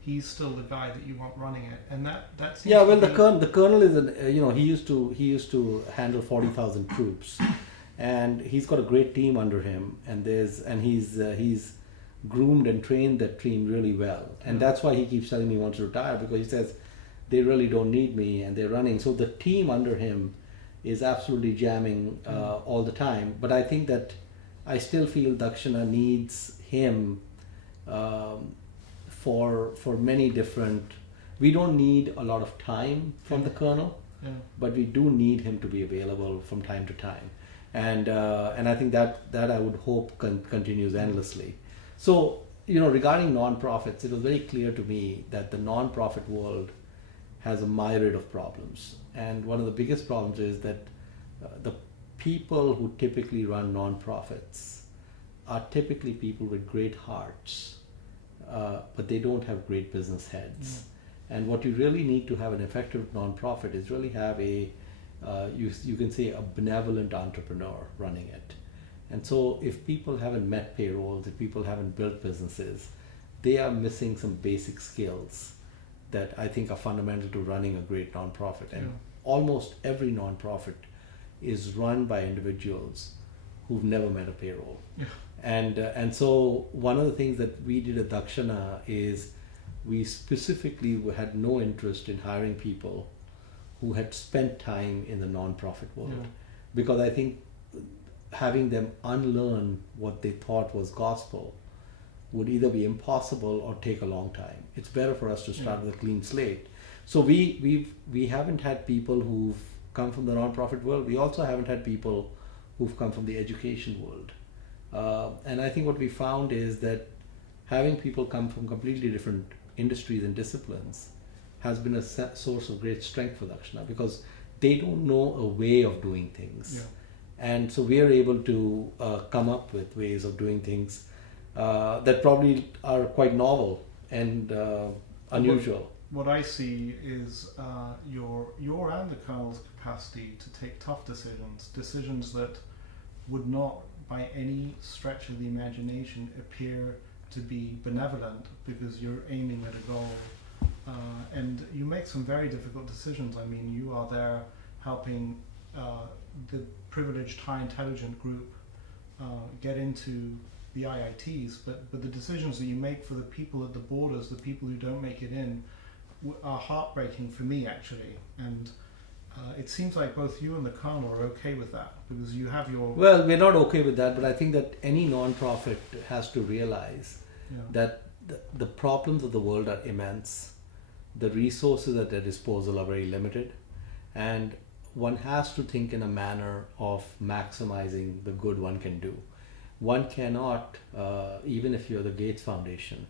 he's still the guy that you want running it, and that seems Yeah, well, to be... the colonel is you know, he used to handle 40,000 troops, and he's got a great team under him, and he's groomed and trained that team really well, and that's why he keeps telling me he wants to retire, because he says they really don't need me, and they're running. So the team under him is absolutely jamming all the time. But I think that I still feel Dakshana needs him for many different. We don't need a lot of time from the colonel, but we do need him to be available from time to time, and I think that I would hope continues endlessly. So regarding non-profits, it was very clear to me that the non-profit world has a myriad of problems, and one of the biggest problems is that the people who typically run non-profits are typically people with great hearts, but they don't have great business heads. And what you really need to have an effective non-profit is really have a you can say a benevolent entrepreneur running it. And so if people haven't met payrolls, if people haven't built businesses, they are missing some basic skills that I think are fundamental to running a great nonprofit. And almost every nonprofit is run by individuals who've never met a payroll. And so one of the things that we did at Dakshana is we specifically had no interest in hiring people who had spent time in the nonprofit world, because I think having them unlearn what they thought was gospel would either be impossible or take a long time. It's better for us to start with a clean slate. So we haven't had people who've come from the nonprofit world. We also haven't had people who've come from the education world. And I think what we found is that having people come from completely different industries and disciplines has been a source of great strength for Dakshana, because they don't know a way of doing things. And so we are able to come up with ways of doing things that probably are quite novel and unusual. What I see is your and the colonel's capacity to take tough decisions that would not by any stretch of the imagination appear to be benevolent, because you're aiming at a goal, and you make some very difficult decisions. I mean, you are there helping the privileged high intelligent group get into the IITs, but the decisions that you make for the people at the borders, the people who don't make it in, are heartbreaking for me actually. And it seems like both you and the colonel are okay with that, because you have your... Well, we're not okay with that, but I think that any non-profit has to realize that the problems of the world are immense. The resources at their disposal are very limited, and one has to think in a manner of maximizing the good one can do. One cannot, even if you're the Gates Foundation,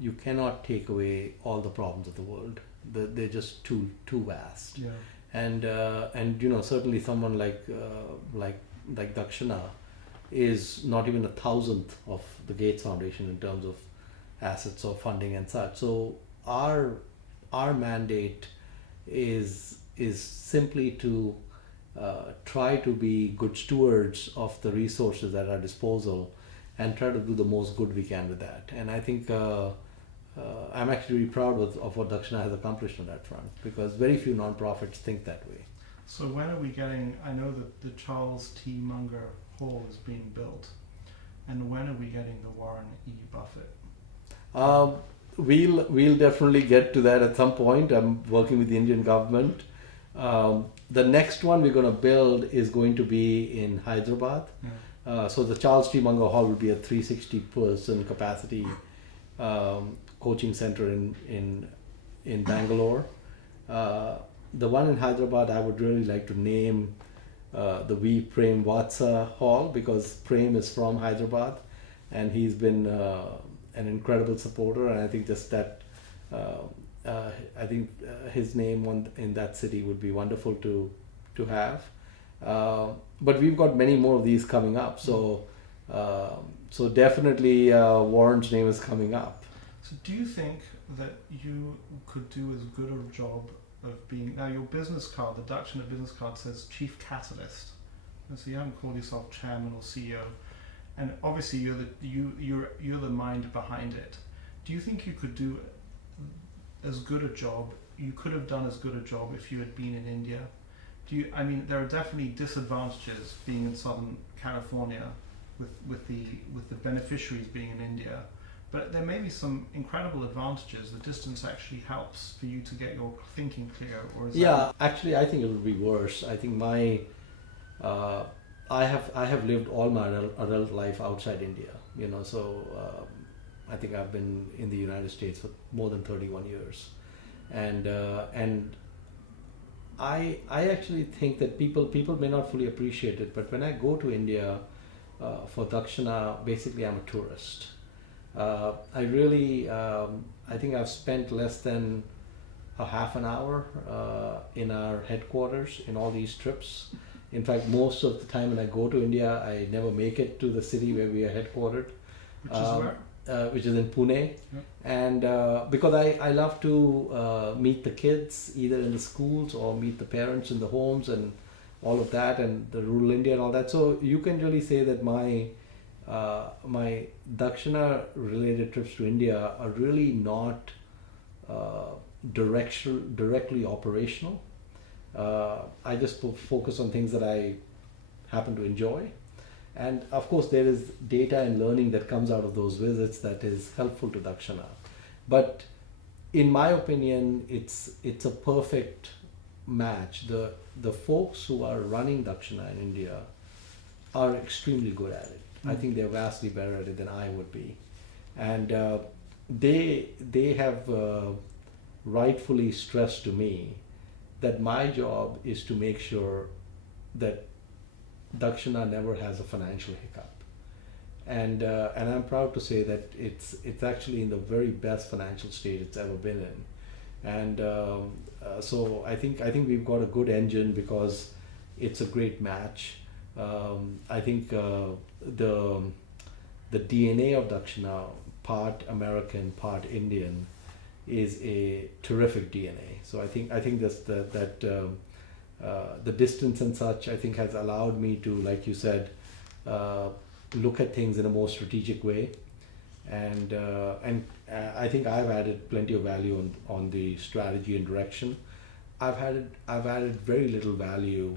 you cannot take away all the problems of the world. They're just too vast. And certainly someone like Dakshana is not even 1,000th of the Gates Foundation in terms of assets or funding and such. So our mandate is simply to try to be good stewards of the resources at our disposal and try to do the most good we can with that. And I think I'm actually really proud of what Dakshana has accomplished on that front, because very few nonprofits think that way. So when are we getting, I know that the Charles T. Munger Hall is being built, and when are we getting the Warren E. Buffett? We'll definitely get to that at some point. I'm working with the Indian government. The next one we're going to build is going to be in Hyderabad. So the Charles T. Munger Hall will be a 360-person capacity coaching center in Bangalore. The one in Hyderabad, I would really like to name the V. Prem Vatsa Hall, because Prem is from Hyderabad and he's been an incredible supporter, and I think just that his name in that city would be wonderful to have. But we've got many more of these coming up, so definitely Warren's name is coming up. So do you think that you could do as good a job of being, now your business card, the Dakshana business card says Chief Catalyst, and so you haven't called yourself Chairman or CEO, and obviously you're the mind behind it. Do you think you could do as good a job, you could have done as good a job if you had been in India? I mean, there are definitely disadvantages being in Southern California with the beneficiaries being in India, But there may be some incredible advantages. The distance actually helps for you to get your thinking clear, or is Yeah, actually, I think it would be worse. I think I have lived all my adult life outside India. So I think I've been in the United States for more than 31 years, and I actually think that people may not fully appreciate it, but when I go to India for Dakshana, basically I'm a tourist. I really, I think I've spent less than a half an hour in our headquarters in all these trips. In fact, most of the time when I go to India, I never make it to the city where we are headquartered. Which is where? Which is in Pune. Yep. And because I love to meet the kids either in the schools or meet the parents in the homes and all of that, and the rural India and all that. So you can really say that my Dakshana related trips to India are really not directly operational. I just focus on things that I happen to enjoy. And of course, there is data and learning that comes out of those visits that is helpful to Dakshana. But in my opinion, it's a perfect match. The folks who are running Dakshana in India are extremely good at it. I think they're vastly better at it than I would be. And they have rightfully stressed to me that my job is to make sure that Dakshana never has a financial hiccup, and I'm proud to say that it's actually in the very best financial state it's ever been in, and so I think we've got a good engine because it's a great match. I think the DNA of Dakshana, part American, part Indian, is a terrific DNA. So I think that the distance and such, I think, has allowed me to, like you said, look at things in a more strategic way, and I think I've added plenty of value on the strategy and direction. I've added very little value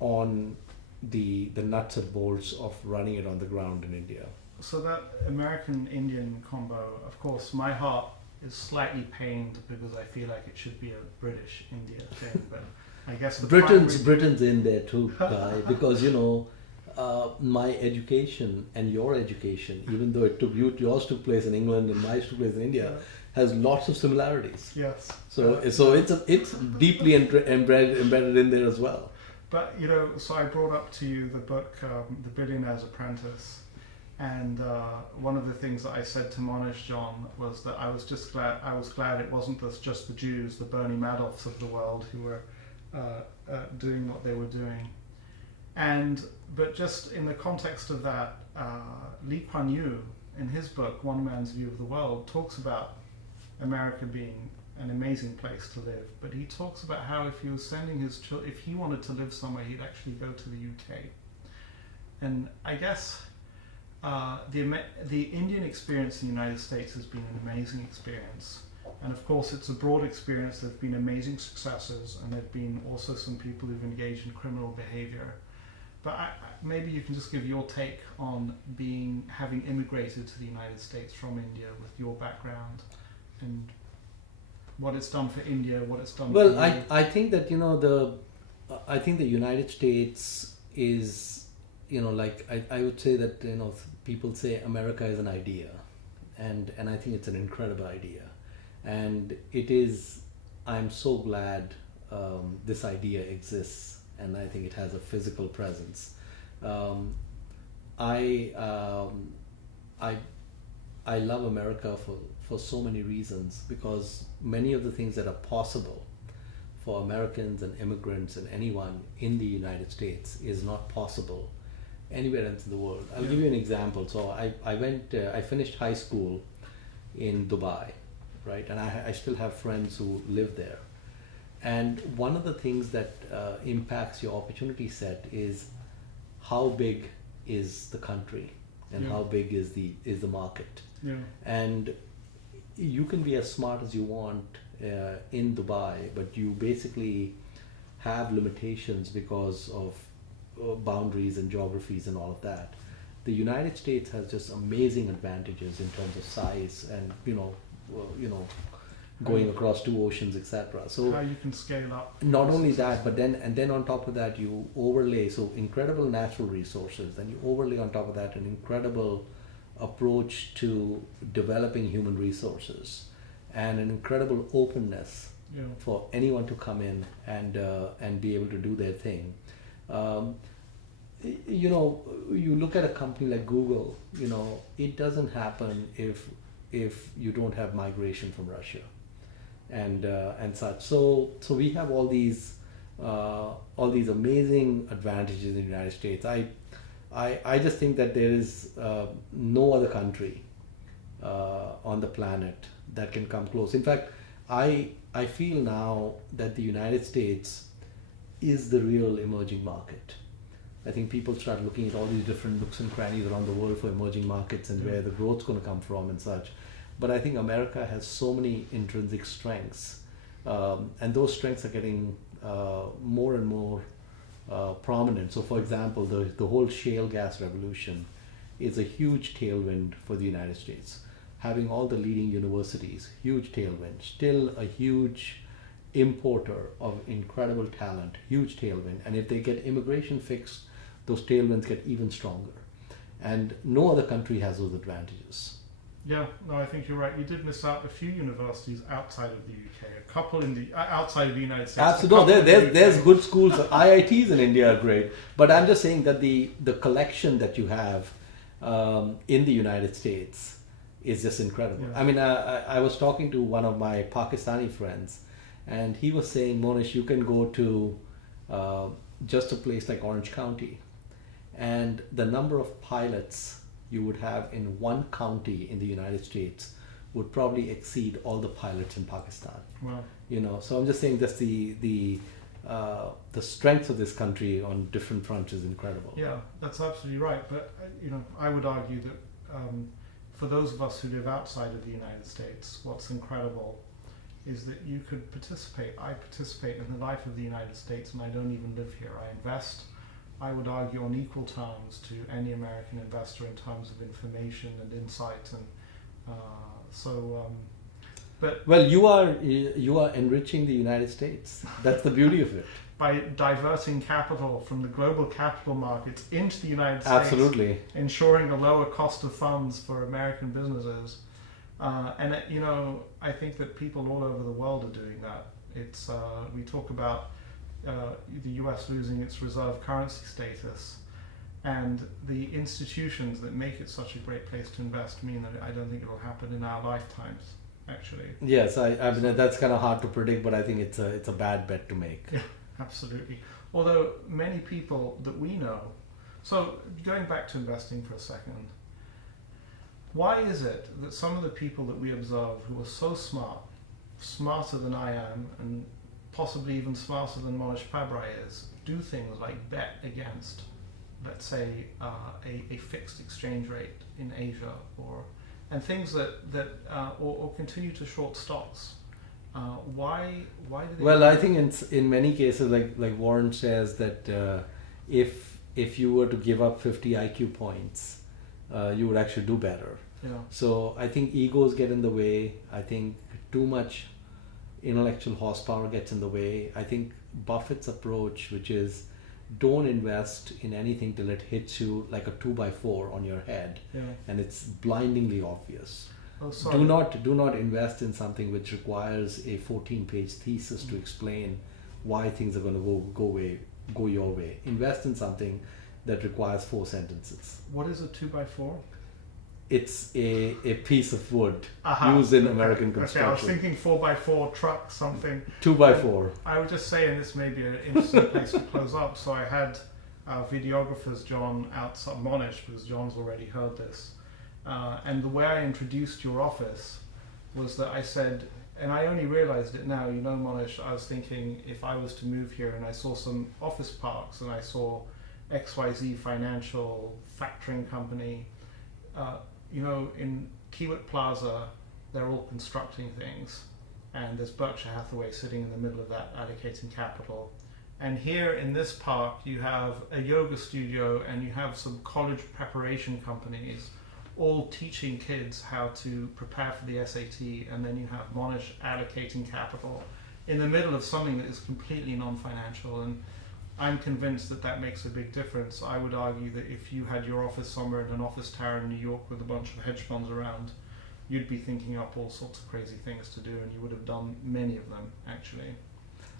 on the nuts and bolts of running it on the ground in India. So that American-Indian combo, of course, my heart is slightly pained because I feel like it should be a British-India thing, but I guess Britain's in there too, Guy, because my education and your education, even though yours took place in England and mine took place in India, has lots of similarities. Yes. So it's deeply embedded in there as well. But so I brought up to you the book, The Billionaire's Apprentice, and one of the things that I said to Mohnish, John, was that I was glad it wasn't just the Jews, the Bernie Madoffs of the world, who were doing what they were doing. But just in the context of that, Lee Kuan Yew, in his book One Man's View of the World, talks about America being an amazing place to live. But he talks about how if he was sending his children, if he wanted to live somewhere, he'd actually go to the UK. And I guess the Indian experience in the United States has been an amazing experience. And of course, it's a broad experience. There have been amazing successes, and there have been also some people who've engaged in criminal behavior. But maybe you can just give your take on having immigrated to the United States from India with your background, and what it's done for India, what it's done for you. Well, I think that I think the United States is, I would say that people say America is an idea, and I think it's an incredible idea. And it is, I'm so glad this idea exists, and I think it has a physical presence. I love America for so many reasons, because many of the things that are possible for Americans and immigrants and anyone in the United States is not possible anywhere else in the world. I'll give you an example. So I finished high school in Dubai. Right, and I still have friends who live there, and one of the things that impacts your opportunity set is how big is the country and how big is the market. And you can be as smart as you want in Dubai, but you basically have limitations because of boundaries and geographies and all of that. the United States has just amazing advantages in terms of size and going across 2 oceans, etc. So how you can scale up. not only that, but then on top of that you overlay so incredible natural resources, then you overlay on top of that an incredible approach to developing human resources and an incredible openness Yeah. for anyone to come in and be able to do their thing. You look at a company like Google, it doesn't happen if you don't have migration from Russia and such. So we have all these amazing advantages in the United States. I just think that there is no other country on the planet that can come close. In fact, I feel now that the United States is the real emerging market. I think people start looking at all these different nooks and crannies around the world for emerging markets and where the growth's going to come from and such. But I think America has so many intrinsic strengths, and those strengths are getting more and more prominent. So, for example, the whole shale gas revolution is a huge tailwind for the United States. Having all the leading universities, huge tailwind. Still a huge importer of incredible talent, huge tailwind. And if they get immigration fixed, those tailwinds get even stronger. And no other country has those advantages. Yeah, no, I think you're right. You did miss out a few universities outside of the UK, a couple in the outside of the United States. Absolutely, there's good schools. IITs in India are great, but I'm just saying that the collection that you have in the United States is just incredible. Yeah. I mean, I was talking to one of my Pakistani friends, and he was saying, Mohnish, you can go to just a place like Orange County, and the number of pilots you would have in one county in the United States would probably exceed all the pilots in Pakistan. Wow. So I'm just saying that's the strength of this country on different fronts is incredible. Yeah, that's absolutely right. But I would argue that for those of us who live outside of the United States, what's incredible is that you could participate. I participate in the life of the United States, and I don't even live here. I invest, I would argue, on equal terms to any American investor in terms of information and insight, and but well, you are enriching the United States. That's the beauty of it. By diverting capital from the global capital markets into the United States, Absolutely, ensuring a lower cost of funds for American businesses, I think that people all over the world are doing that. It's we talk about the US losing its reserve currency status, and the institutions that make it such a great place to invest mean that I don't think it will happen in our lifetimes, actually. Yes, I mean that's kind of hard to predict, but I think it's a bad bet to make. Yeah, absolutely. Although many people that we know, so going back to investing for a second, why is it that some of the people that we observe who are so smart, smarter than I am, and possibly even smarter than Mohnish Pabrai is, do things like bet against, let's say, a fixed exchange rate in Asia, and things or continue to short stocks? Why do they? Well, I think in many cases, like Warren says, that if you were to give up 50 IQ points, you would actually do better. Yeah. So I think egos get in the way. I think too much intellectual horsepower gets in the way. I think Buffett's approach, which is don't invest in anything till it hits you like a 2x4 on your head, and it's blindingly obvious. Oh, sorry. Do not invest in something which requires a 14-page thesis to explain why things are going to go your way. Invest in something that requires 4 sentences. What is a 2x4? It's a piece of wood Aha. used in American construction. Okay, I was thinking 4x4 truck, something. 2x4. I would just say, and this may be an interesting place to close up. So I had our videographers, John, outside Mohnish, because John's already heard this. And the way I introduced your office was that I said, and I only realized it now, Mohnish, I was thinking if I was to move here and I saw some office parks and I saw XYZ Financial Factoring Company, in Kiewit Plaza, they're all constructing things, and there's Berkshire Hathaway sitting in the middle of that, allocating capital, And here in this park, you have a yoga studio and you have some college preparation companies all teaching kids how to prepare for the SAT, and then you have Mohnish allocating capital in the middle of something that is completely non-financial. And I'm convinced that that makes a big difference. I would argue that if you had your office somewhere in an office tower in New York with a bunch of hedge funds around, you'd be thinking up all sorts of crazy things to do, and you would have done many of them, actually.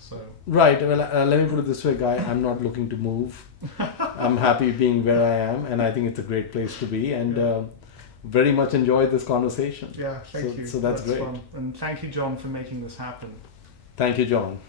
So Right. Well, let me put it this way, Guy. I'm not looking to move. I'm happy being where I am, and I think it's a great place to be. And very much enjoyed this conversation. yeah, thank you. So that's great. fun. And thank you, John, for making this happen. Thank you, John.